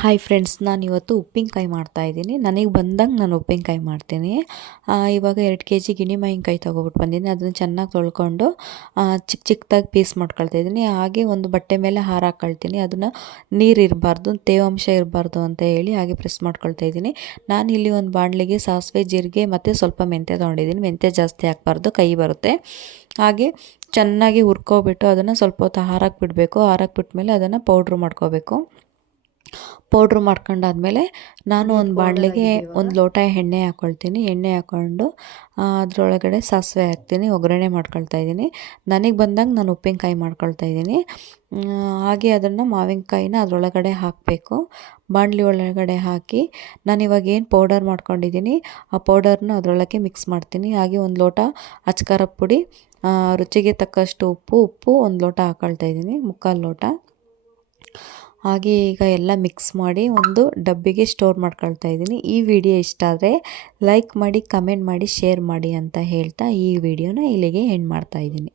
Hi friends, ನಾನಿವತ್ತು ಉಪ್ಪಿನಕಾಯಿ ಮಾಡ್ತಾಯಿದ್ದೀನಿ. ನನಗೆ ಬಂದಂಗೆ ನಾನು ಉಪ್ಪಿನಕಾಯಿ ಮಾಡ್ತೀನಿ. ಇವಾಗ 2 ಕೆಜಿ ಗಿಣಿ ಮಾವಿನಕಾಯಿ ತೊಗೊಬಿಟ್ಟು ಬಂದಿದ್ದೀನಿ. ಅದನ್ನು ಚೆನ್ನಾಗಿ ತೊಳ್ಕೊಂಡು ಚಿಕ್ಕ ಚಿಕ್ಕದಾಗಿ ಪೀಸ್ ಮಾಡ್ಕೊಳ್ತಾಯಿದ್ದೀನಿ. ಹಾಗೆ ಒಂದು ಬಟ್ಟೆ ಮೇಲೆ ಹಾರ ಹಾಕ್ಕೊಳ್ತೀನಿ. ಅದನ್ನು ನೀರು ಇರಬಾರ್ದು, ತೇವಾಂಶ ಇರಬಾರ್ದು ಅಂತ ಹೇಳಿ ಹಾಗೆ ಪ್ರೆಸ್ ಮಾಡ್ಕೊಳ್ತಾಯಿದ್ದೀನಿ. ನಾನಿಲ್ಲಿ ಒಂದು ಬಾಣಲೆಗೆ ಸಾಸಿವೆ, ಜೀರಿಗೆ ಮತ್ತು ಸ್ವಲ್ಪ ಮೆಂತ್ಯ ತೊಗೊಂಡಿದ್ದೀನಿ. ಮೆಂತ್ಯ ಜಾಸ್ತಿ ಹಾಕಬಾರ್ದು, ಕಹಿ ಬರುತ್ತೆ. ಹಾಗೆ ಚೆನ್ನಾಗಿ ಹುರ್ಕೊಬಿಟ್ಟು ಅದನ್ನು ಸ್ವಲ್ಪ ಹೊತ್ತು ಹಾರಕ್ಕೆ ಬಿಡಬೇಕು. ಹಾರಕ್ಕೆ ಬಿಟ್ಮೇಲೆ ಅದನ್ನು ಪೌಡ್ರ್ ಮಾಡ್ಕೋಬೇಕು. ಪೌಡ್ರ್ ಮಾಡ್ಕೊಂಡಾದ್ಮೇಲೆ ನಾನು ಒಂದು ಬಾಣಲೆಗೆ 1 ಲೋಟ ಎಣ್ಣೆ ಹಾಕ್ಕೊಳ್ತೀನಿ. ಎಣ್ಣೆ ಹಾಕ್ಕೊಂಡು ಅದರೊಳಗಡೆ ಸಾಸಿವೆ ಹಾಕ್ತೀನಿ, ಒಗ್ಗರಣೆ ಮಾಡ್ಕೊಳ್ತಾಯಿದ್ದೀನಿ. ನನಗೆ ಬಂದಂಗೆ ನಾನು ಉಪ್ಪಿನಕಾಯಿ ಮಾಡ್ಕೊಳ್ತಾಯಿದ್ದೀನಿ. ಹಾಗೆ ಅದನ್ನು ಮಾವಿನಕಾಯಿನ ಅದರೊಳಗಡೆ ಹಾಕಬೇಕು. ಬಾಣಲೆ ಒಳಗಡೆ ಹಾಕಿ ನಾನಿವಾಗ ಏನು ಪೌಡರ್ ಮಾಡ್ಕೊಂಡಿದ್ದೀನಿ ಆ ಪೌಡರ್ನ ಅದರೊಳಗೆ ಮಿಕ್ಸ್ ಮಾಡ್ತೀನಿ. ಹಾಗೆ 1 ಲೋಟ ಅಚ್ಕಾರದ ಪುಡಿ, ರುಚಿಗೆ ತಕ್ಕಷ್ಟು ಉಪ್ಪು 1 ಲೋಟ ಹಾಕ್ಕೊಳ್ತಾಯಿದ್ದೀನಿ, 3/4 ಲೋಟ. ಹಾಗೆ ಈಗ ಎಲ್ಲ ಮಿಕ್ಸ್ ಮಾಡಿ ಒಂದು ಡಬ್ಬಿಗೆ ಸ್ಟೋರ್ ಮಾಡ್ಕೊಳ್ತಾ ಇದ್ದೀನಿ. ಈ ವಿಡಿಯೋ ಇಷ್ಟ ಆದರೆ ಲೈಕ್ ಮಾಡಿ, ಕಮೆಂಟ್ ಮಾಡಿ, ಶೇರ್ ಮಾಡಿ ಅಂತ ಹೇಳ್ತಾ ಈ ವಿಡಿಯೋನ ಇಲ್ಲಿಗೆ ಎಂಡ್ ಮಾಡ್ತಾ ಇದ್ದೀನಿ.